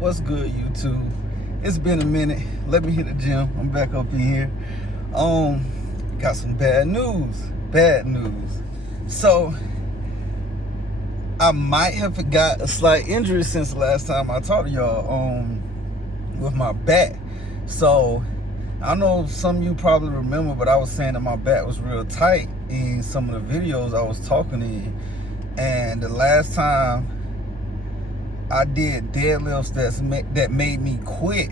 What's good, YouTube? It's been a minute. Let me hit the gym. I'm back up in here. Got some bad news. Bad news. So I might have got a slight injury since the last time I talked to y'all with my back. So I know some of you probably remember, but I was saying that my back was real tight in some of the videos I was talking in. And the last time I did deadlifts that made me quit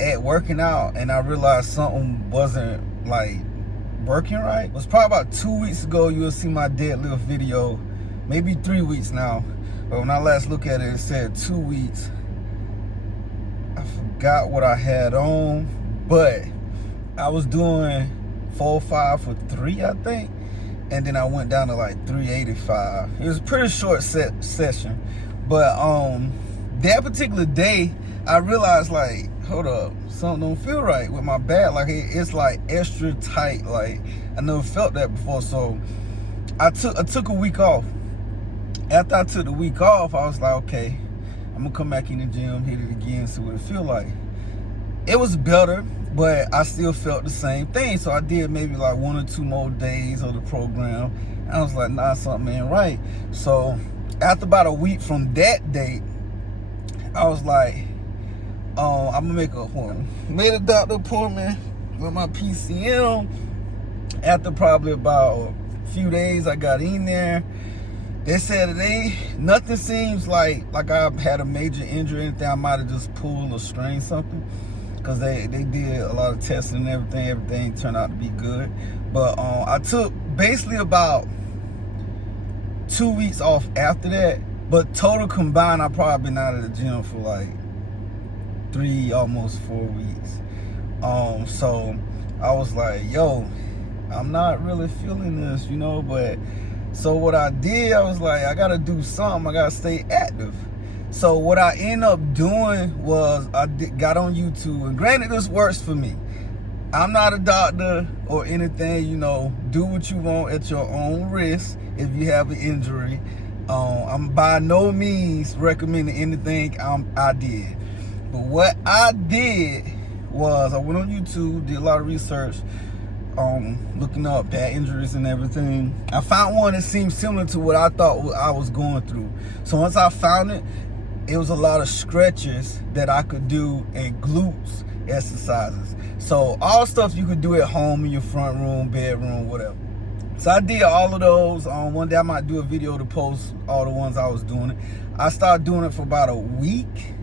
at working out, and I realized something wasn't like working right. It was probably about 2 weeks ago. You'll see my deadlift video, maybe 3 weeks now. But when I last looked at it, it said 2 weeks. I forgot what I had on, but I was doing 405 for 3, I think. And then I went down to like 385. It was a pretty short session. But that particular day, I realized, like, hold up, something don't feel right with my back. Like, it's like extra tight. Like, I never felt that before. So I took a week off. After I took the week off, I was like, okay, I'm gonna come back in the gym, hit it again, see what it feel like. It was better, but I still felt the same thing. So I did maybe like 1 or 2 more days of the program. And I was like, nah, something ain't right. So after about a week from that date, I was like, I'm gonna make an appointment. Made a doctor appointment with my PCM. After probably about a few days, I got in there. They said nothing seems like I had a major injury or anything. I might have just pulled or strained something, because they did a lot of testing and everything. Everything turned out to be good. But I took basically about 2 weeks off after that. But total combined, I've probably been out of the gym for like 3, almost 4 weeks. So I was like, yo, I'm not really feeling this, but so what I did, I was like, I gotta do something. I gotta stay active. So what I ended up doing was got on YouTube, and granted, this works for me. I'm not a doctor or anything, do what you want at your own risk if you have an injury. I'm by no means recommending anything I did. But what I did was I went on YouTube, did a lot of research, looking up back injuries and everything. I found one that seemed similar to what I thought I was going through. So once I found it, it was a lot of stretches that I could do and glutes exercises. So all stuff you could do at home, in your front room, bedroom, whatever. So I did all of those. One day I might do a video to post all the ones I was doing it. I started doing it for about a week,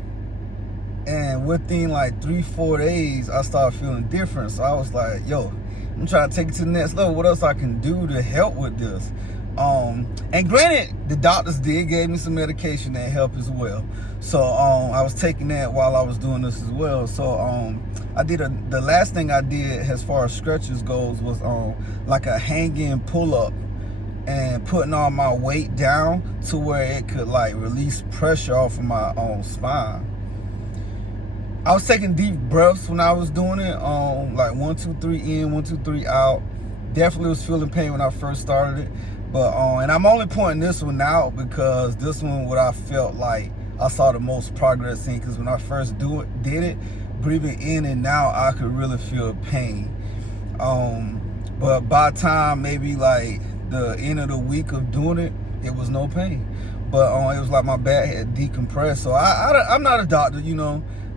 and within like 3-4 days, I started feeling different. So I was like, yo, I'm trying to take it to the next level. What else I can do to help with this? And granted, the doctors gave me some medication that helped as well. So I was taking that while I was doing this as well. So I did the last thing I did as far as stretches goes was like a hanging pull-up, and putting all my weight down to where it could like release pressure off of my spine. I was taking deep breaths when I was doing it, like 1, 2, 3 in, 1, 2, 3 out. Definitely was feeling pain when I first started it. But and I'm only pointing this one out because this one, what I felt like I saw the most progress in, because when I first did it, breathing in and out, I could really feel pain. But by the time maybe like the end of the week of doing it, it was no pain. But it was like my back had decompressed. So I'm not a doctor,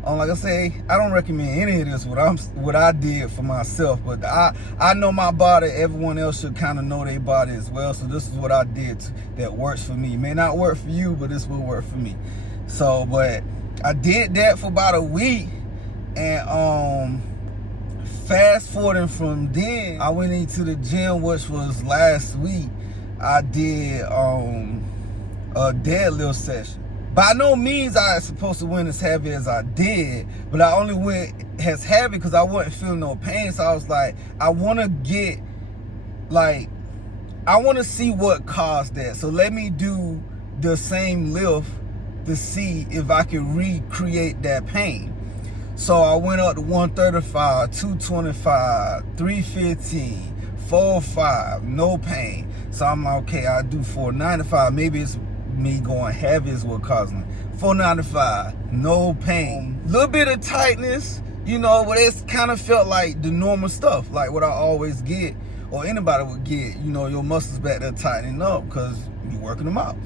like I say, I don't recommend any of this, what I did for myself, but I know my body. Everyone else should kind of know their body as well. So this is what I did that works for me. It may not work for you, but this will work for me. So, but I did that for about a week, and fast forwarding from then, I went into the gym, which was last week. I did a deadlift session. By no means I was supposed to win as heavy as I did, but I only went as heavy because I wasn't feeling no pain. So I was like, I want to see what caused that. So let me do the same lift to see if I can recreate that pain. So I went up to 135, 225, 315, 405, no pain. So I'm like, okay, I'll do 495. Maybe it's me going heavy is what causing it. 495, no pain. Little bit of tightness, you know, but it's kind of felt like the normal stuff, like what I always get, or anybody would get. You know, your muscles back there tightening up because you're working them out.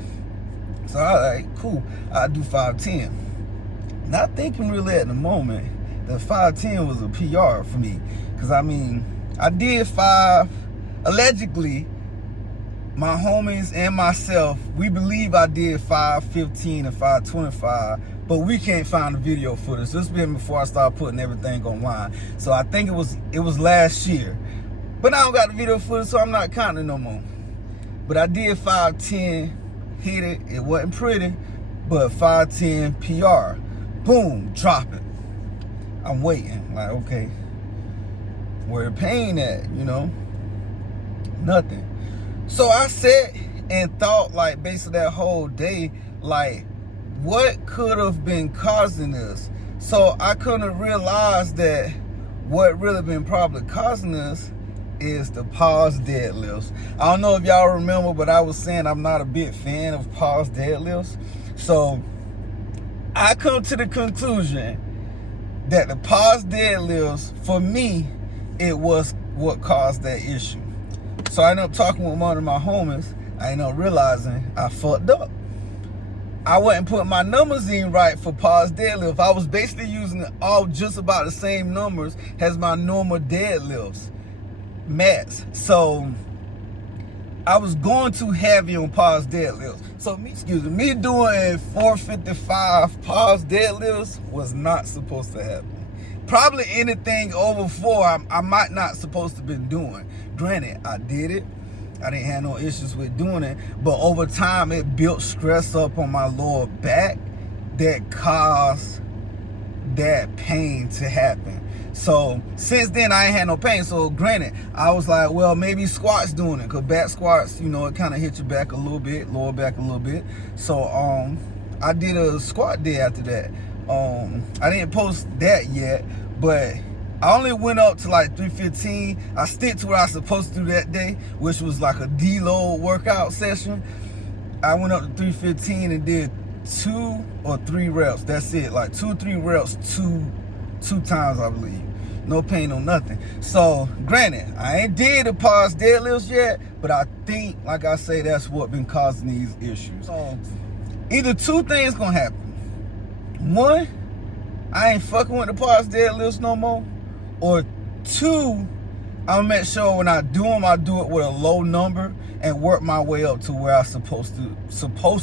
So I was like, cool, I do 510. Not thinking really at the moment that 510 was a PR for me. Because I mean, I did allegedly, my homies and myself, we believe I did 515 and 525, but we can't find the video footage. This has been before I started putting everything online. So I think it was last year. But I don't got the video footage, so I'm not counting no more. But I did 510, hit it. It wasn't pretty, but 510 PR. Boom, drop it. I'm waiting, like, okay, where the pain at, you know? Nothing. So I sat and thought, like, basically that whole day, like, what could have been causing this? So I couldn't realize that what really been probably causing this is the pause deadlifts. I don't know if y'all remember, but I was saying I'm not a big fan of pause deadlifts. So I come to the conclusion that the pause deadlifts, for me, it was what caused that issue. So I ended up talking with one of my homies. I ended up realizing I fucked up. I wasn't putting my numbers in right for pause deadlift. I was basically using all just about the same numbers as my normal deadlifts, mats. So I was going too heavy on pause deadlifts. So me doing 455 pause deadlifts was not supposed to happen. Probably anything over 4, I might not supposed to been doing. Granted, I did it. I didn't have no issues with doing it, but over time it built stress up on my lower back that caused that pain to happen. So since then I ain't had no pain. So granted, I was like, well, maybe squats doing it, because back squats, you know, it kind of hits your back a little bit, lower back a little bit. So I did a squat day after that. I didn't post that yet, but I only went up to like 315. I stick to what I was supposed to do that day, which was like a deload workout session. I went up to 315 and did 2 or 3 reps. That's it, like 2 or 3 reps, two times, I believe. No pain, no nothing. So granted, I ain't did the pause deadlifts yet, but I think, like I say, that's what been causing these issues. So either 2 things gonna happen. 1, I ain't fucking with the pause deadlifts no more. Or 2, I'm gonna make sure when I do them, I do it with a low number and work my way up to where I'm supposed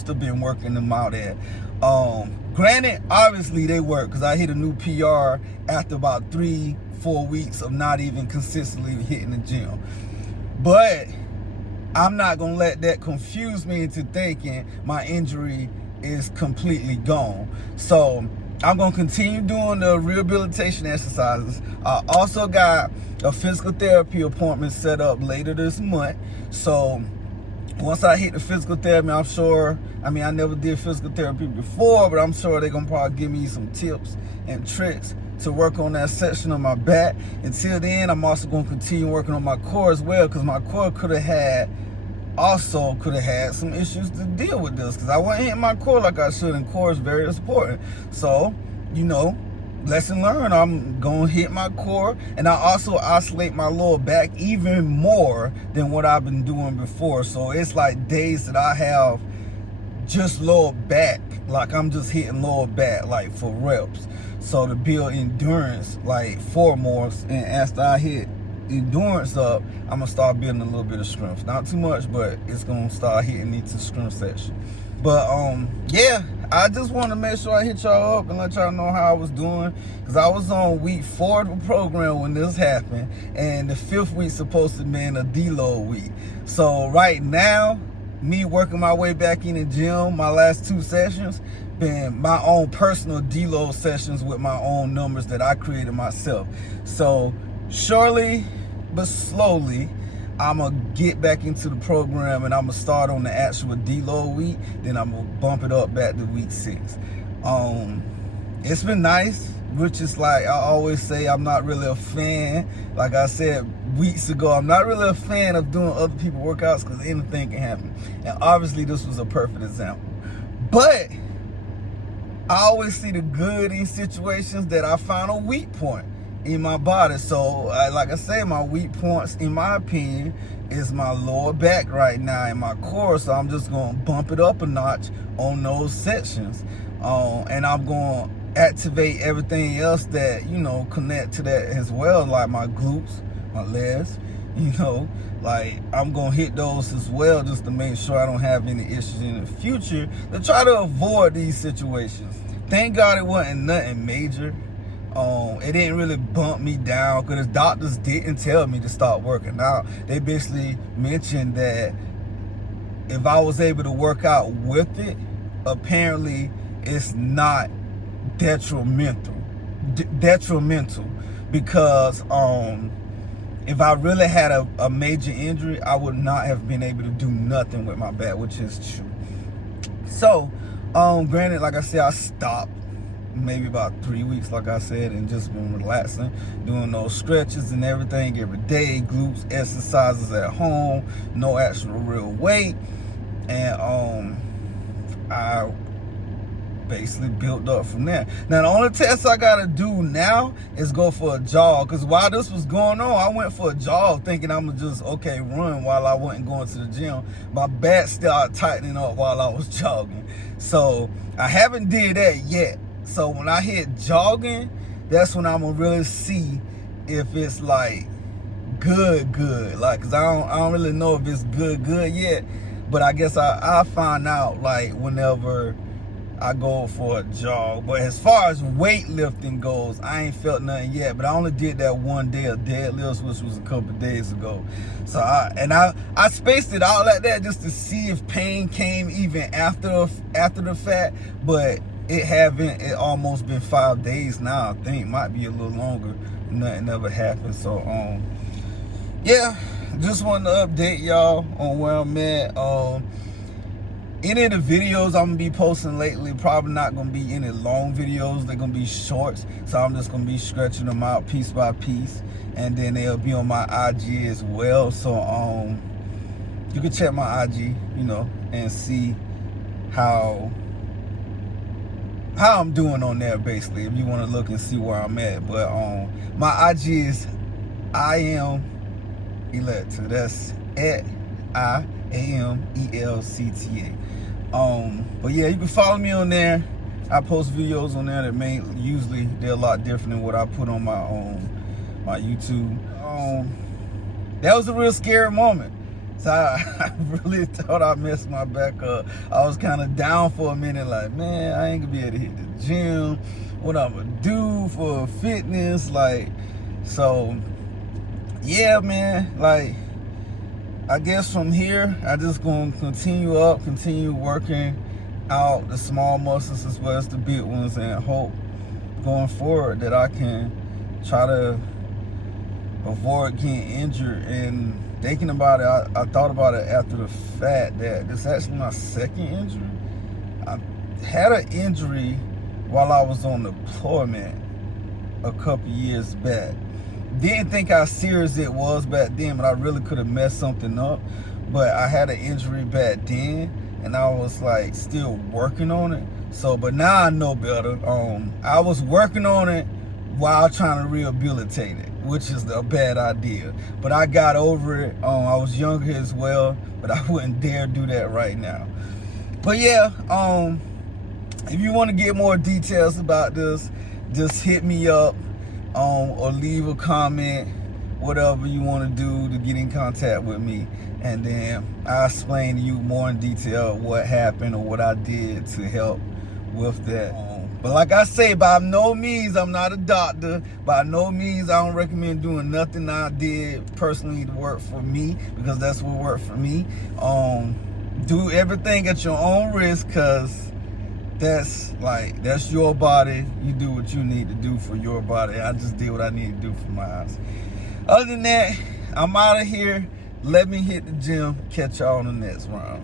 to been working them out at. Granted, obviously they work, because I hit a new PR after about 3-4 weeks of not even consistently hitting the gym. But I'm not gonna let that confuse me into thinking my injury is completely gone. So I'm gonna continue doing the rehabilitation exercises. I also got a physical therapy appointment set up later this month. So once I hit the physical therapy, I'm sure, I mean, I never did physical therapy before, but I'm sure they're gonna probably give me some tips and tricks to work on that section of my back. Until then, I'm also gonna continue working on my core as well, because my core could have had some issues to deal with this, because I wasn't hitting my core like I should, and core is very important. So, you know, lesson learned, I'm gonna hit my core, and I also oscillate my lower back even more than what I've been doing before. So it's like days that I have just lower back, like I'm just hitting lower back like for reps. So to build endurance, like for more, and after I hit endurance up, I'm gonna start building a little bit of strength. Not too much, but it's gonna start hitting into strength section. But yeah, I just want to make sure I hit y'all up and let y'all know how I was doing, because I was on week 4 of the program when this happened, and the 5th week supposed to be a deload week. So right now, me working my way back in the gym, my last 2 sessions been my own personal deload sessions with my own numbers that I created myself. So surely but slowly, I'm gonna get back into the program, and I'm gonna start on the actual deload week. Then I'm gonna bump it up back to week 6. It's been nice, which is like I always say, I'm not really a fan. Like I said weeks ago, I'm not really a fan of doing other people's workouts, because anything can happen. And obviously this was a perfect example. But I always see the good in situations that I find a weak point in my body. So, like I say, my weak points, in my opinion, is my lower back right now and my core. So I'm just going to bump it up a notch on those sections. And I'm going to activate everything else that, connect to that as well, like my glutes, my legs, like I'm going to hit those as well just to make sure I don't have any issues in the future to try to avoid these situations. Thank God it wasn't nothing major. It didn't really bump me down because the doctors didn't tell me to start working out. They basically mentioned that if I was able to work out with it, apparently it's not detrimental because if I really had a major injury, I would not have been able to do nothing with my back, which is true. So, granted, like I said, I stopped maybe about 3 weeks, like I said, and just been relaxing, doing those stretches and everything every day, glutes exercises at home, no actual real weight, and I basically built up from there. Now the only test I gotta do now is go for a jog, because while this was going on, I went for a jog thinking I'm gonna just run while I wasn't going to the gym. My back started tightening up while I was jogging, so I haven't did that yet. So when I hit jogging, that's when I'm gonna really see if it's like good, like, cause I don't really know if it's good yet, but I guess I'll find out like whenever I go for a jog. But as far as weightlifting goes, I ain't felt nothing yet, but I only did that one day of deadlifts, which was a couple of days ago. So I spaced it out like that just to see if pain came even after the fact, but it almost been 5 days now. I think might be a little longer. Nothing ever happened. So yeah, just wanted to update y'all on where I'm at. Any of the videos I'm gonna be posting lately probably not gonna be any long videos. They're gonna be shorts, so I'm just gonna be stretching them out piece by piece, and then they'll be on my IG as well. So you can check my IG, and see how I'm doing on there, basically, if you want to look and see where I'm at. But my IG is I am Electa. That's at IAMELCTA. But yeah, you can follow me on there. I post videos on there that usually they're a lot different than what I put on my YouTube. That was a real scary moment. So I really thought I messed my back up. I was kind of down for a minute, like, man, I ain't gonna be able to hit the gym. What I'm gonna do for fitness, like, so yeah, man, like, I guess from here, I just gonna continue working out the small muscles as well as the big ones, and hope going forward that I can try to avoid getting injured. And thinking about it, I thought about it after the fact that this is actually my second injury. I had an injury while I was on deployment a couple years back. Didn't think how serious it was back then, but I really could have messed something up. But I had an injury back then, and I was like still working on it. So, but now I know better. I was working on it while trying to rehabilitate it, which is a bad idea. But I got over it. I was younger as well, but I wouldn't dare do that right now. But yeah, if you want to get more details about this, just hit me up or leave a comment, whatever you want to do to get in contact with me, and then I'll explain to you more in detail what happened or what I did to help with that. But like I say, by no means, I'm not a doctor. By no means, I don't recommend doing nothing I did personally to work for me, because that's what worked for me. Do everything at your own risk, because that's your body. You do what you need to do for your body. I just did what I need to do for mine. Other than that, I'm out of here. Let me hit the gym. Catch y'all on the next round.